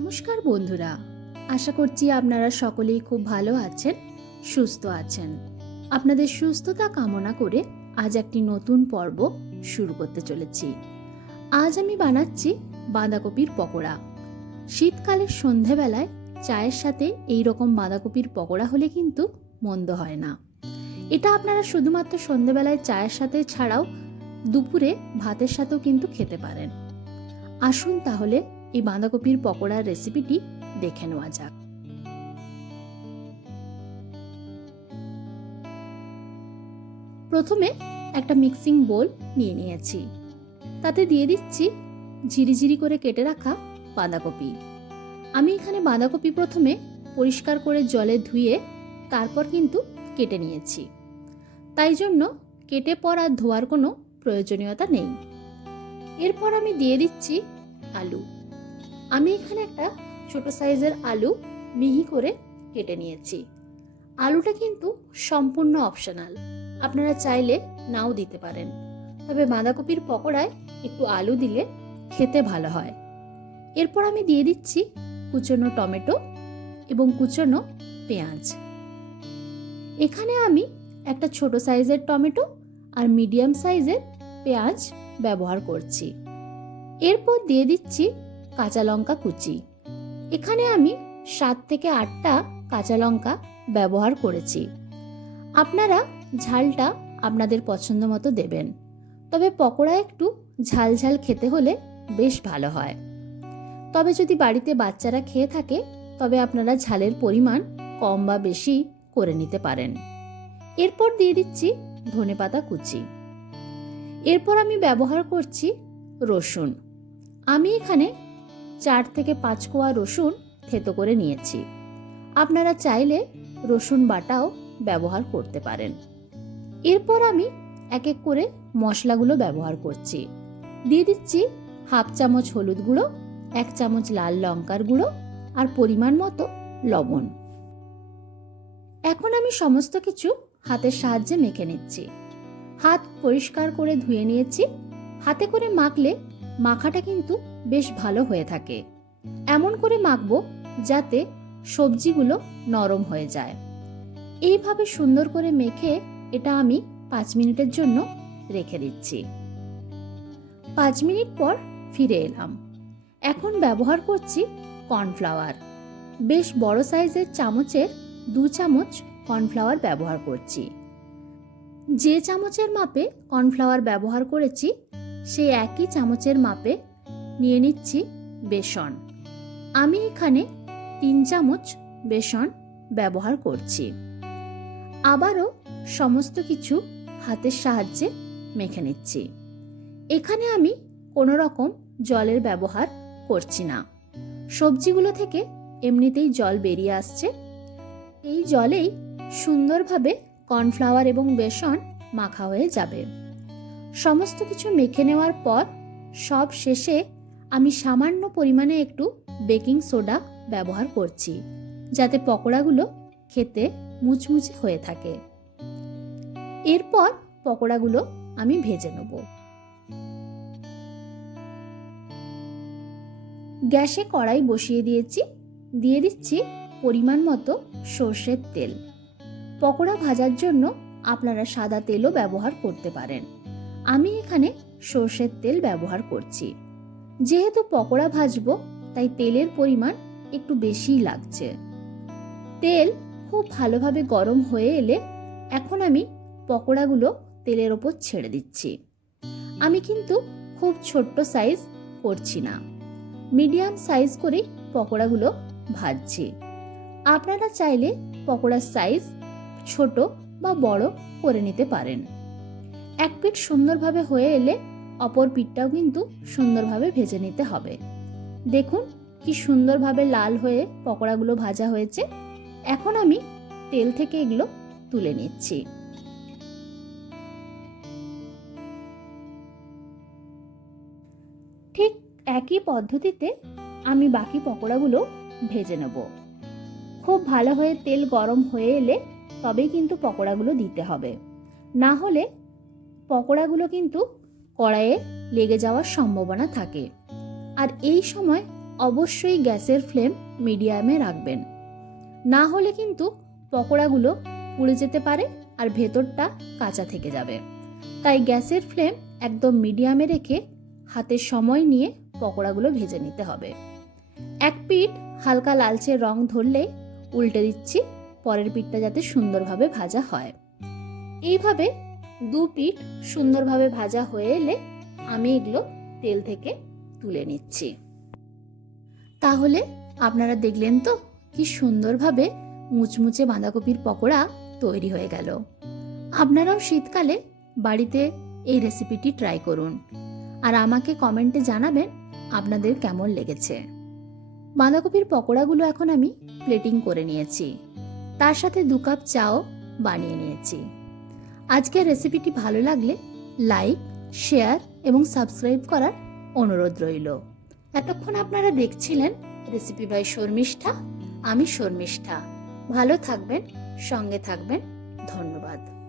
নমস্কার বন্ধুরা, আশা করছি আপনারা সকলেই খুব ভালো আছেন, সুস্থ আছেন। আপনাদের সুস্থতা কামনা করে আজ একটি নতুন পর্ব শুরু করতে চলেছি। আজ আমি বানাচ্ছি বাঁধাকপির পকোড়া। শীতকালের সন্ধেবেলায় চায়ের সাথে এই রকম বাঁধাকপির পকোড়া হলে কিন্তু মন্দ হয় না। এটা আপনারা শুধুমাত্র সন্ধেবেলায় চায়ের সাথে ছাড়াও দুপুরে ভাতের সাথেও কিন্তু খেতে পারেন। আসুন তাহলে এই বাঁধাকপির পকোড়ার রেসিপিটি দেখে নেওয়া যাক। প্রথমে একটা মিক্সিং বোল নিয়ে নিয়েছি। তাতে দিয়ে দিচ্ছি ঝিরিঝিরি করে কেটে রাখা বাঁধাকপি। আমি এখানে বাঁধাকপি প্রথমে পরিষ্কার করে জলে ধুয়ে তারপর কিন্তু কেটে নিয়েছি। তাই জন্য কেটে আর ধোয়ার কোনো প্রয়োজনীয়তা নেই। এরপর আমি দিয়ে দিচ্ছি আলু। আমি এখানে একটা ছোট সাইজের আলু মিহি করে কেটে নিয়েছি। আলুটা কিন্তু সম্পূর্ণ অপশনাল আপনারা চাইলে নাও দিতে পারেন। তবে বাঁধাকপির পকোড়ায় একটু আলু দিলে খেতে ভালো হয়। এরপর আমি দিয়ে দিচ্ছি কুচনো টমেটো এবং কুচনো পেঁয়াজ। এখানে আমি একটা ছোট সাইজের টমেটো আর মিডিয়াম সাইজের পেঁয়াজ ব্যবহার করছি। এরপর দিয়ে দিচ্ছি কাঁচা লঙ্কা কুচি। এখানে আমি সাত থেকে আটটা কাঁচা লঙ্কা ব্যবহার করেছি। আপনারা ঝালটা আপনাদের পছন্দ মতো দেবেন। তবে পকোড়া একটু ঝাল ঝাল খেতে হলে বেশ ভালো হয়। তবে যদি বাড়িতে বাচ্চারা খেয়ে থাকে, তবে আপনারা ঝালের পরিমাণ কম বা বেশি করে নিতে পারেন। এরপর দিয়ে দিচ্ছি ধনেপাতা কুচি। এরপর আমি ব্যবহার করছি রসুন। আমি এখানে চার থেকে পাঁচ কোয়া রসুন থেতো করে নিয়েছি। আপনারা চাইলে রসুন বাটাও ব্যবহার করতে পারেন। এরপর আমি এক এক করে মশলাগুলো ব্যবহার করছি। দিয়ে দিচ্ছি হাফ চামচ হলুদ গুঁড়ো, এক চামচ লাল লঙ্কার গুঁড়ো আর পরিমাণ মতো লবণ। এখন আমি সমস্ত কিছু হাতের সাহায্যে মেখে নিচ্ছি। হাত পরিষ্কার করে ধুয়ে নিয়েছি। হাতে করে মাখলে মাখাটা কিন্তু বেশ ভালো হয়ে থাকে। এমন করে মাখবো যাতে সবজিগুলো নরম হয়ে যায়। এইভাবে সুন্দর করে মেখে এটা আমি পাঁচ মিনিটের জন্য রেখে দিচ্ছি। পাঁচ মিনিট পর ফিরে এলাম। এখন ব্যবহার করছি কর্নফ্লাওয়ার। বেশ বড় সাইজের চামচের দু চামচ কর্নফ্লাওয়ার ব্যবহার করছি। যে চামচের মাপে কর্নফ্লাওয়ার ব্যবহার করেছি, সেই একই চামচের মাপে নিয়ে নিচ্ছি বেসন। আমি এখানে তিন চামচ বেসন ব্যবহার করছি। আবারও সমস্ত কিছু হাতের সাহায্যে মেখে নিচ্ছি। এখানে আমি কোনো রকম জলের ব্যবহার করছি না। সবজিগুলো থেকে এমনিতেই জল বেরিয়ে আসছে। এই জলেই সুন্দরভাবে কর্নফ্লাওয়ার এবং বেসন মাখা হয়ে যাবে। সমস্ত কিছু মেখে নেওয়ার পর সব শেষে আমি সামান্য পরিমাণে একটু বেকিং সোডা ব্যবহার করছি, যাতে পকোড়াগুলো খেতে মুচমুচে হয়ে থাকে। এরপর পকোড়াগুলো আমি ভেজে নেব। গ্যাসে কড়াই বসিয়ে দিয়েছি, দিয়ে দিচ্ছি পরিমাণ মতো সর্ষের তেল। পকোড়া ভাজার জন্য আপনারা সাদা তেলও ব্যবহার করতে পারেন। আমি এখানে সর্ষের তেল ব্যবহার করছি। যেহেতু পকোড়া ভাজবো, তাই তেলের পরিমাণ একটু বেশিই লাগছে। তেল খুব ভালোভাবে গরম হয়ে এলে এখন আমি পকোড়াগুলো তেলের ওপর ছেড়ে দিচ্ছি। আমি কিন্তু খুব ছোট্ট সাইজ করছি না। মিডিয়াম সাইজ করেই পকোড়াগুলো ভাজছি। আপনারা চাইলে পকোড়ার সাইজ ছোট বা বড় করে নিতে পারেন। এক পিঠ সুন্দরভাবে হয়ে এলে অপর পিঠটাও কিন্তু সুন্দরভাবে ভেজে নিতে হবে। দেখুন কি সুন্দরভাবে লাল হয়ে পকোড়াগুলো ভাজা হয়েছে। এখন আমি তেল থেকে এগুলো তুলে নিচ্ছি। ঠিক একই পদ্ধতিতে আমি বাকি পকোড়াগুলো ভেজে নেব। খুব ভালো হয়ে তেল গরম হয়ে এলে তবেই কিন্তু পকোড়াগুলো দিতে হবে। না হলে পকোড়াগুলো কিন্তু কড়াইয়ে লেগে যাওয়ার সম্ভাবনা থাকে। আর এই সময় অবশ্যই গ্যাসের ফ্লেম মিডিয়ামে রাখবেন। না হলে কিন্তু পকোড়াগুলো পুড়ে যেতে পারে আর ভেতরটা কাঁচা থেকে যাবে। তাই গ্যাসের ফ্লেম একদম মিডিয়ামে রেখে হাতে সময় নিয়ে পকোড়াগুলো ভেজে নিতে হবে। এক পিঠ হালকা লালচে রং ধরলে উল্টে দিচ্ছি, পরের পিঠটা যাতে সুন্দরভাবে ভাজা হয়। এইভাবে দু পিঠ সুন্দরভাবে ভাজা হয়ে এলে আমি এগুলো তেল থেকে তুলে নিচ্ছি। তাহলে আপনারা দেখলেন তো কি সুন্দরভাবে মুচমুচে বাঁধাকপির পকোড়া তৈরি হয়ে গেল। আপনারাও শীতকালে বাড়িতে এই রেসিপিটি ট্রাই করুন আর আমাকে কমেন্টে জানাবেন আপনাদের কেমন লেগেছে। বাঁধাকপির পকোড়াগুলো এখন আমি প্লেটিং করে নিয়েছি। তার সাথে দু কাপ চাও বানিয়ে নিয়েছি। আজকের রেসিপিটি ভালো লাগলে লাইক শেয়ার এবং সাবস্ক্রাইব করার অনুরোধ রইল। এতক্ষণ আপনারা দেখছিলেন রেসিপি বাই শর্মিষ্ঠা, আমি শর্মিষ্ঠা। ভালো থাকবেন, সঙ্গে থাকবেন। ধন্যবাদ।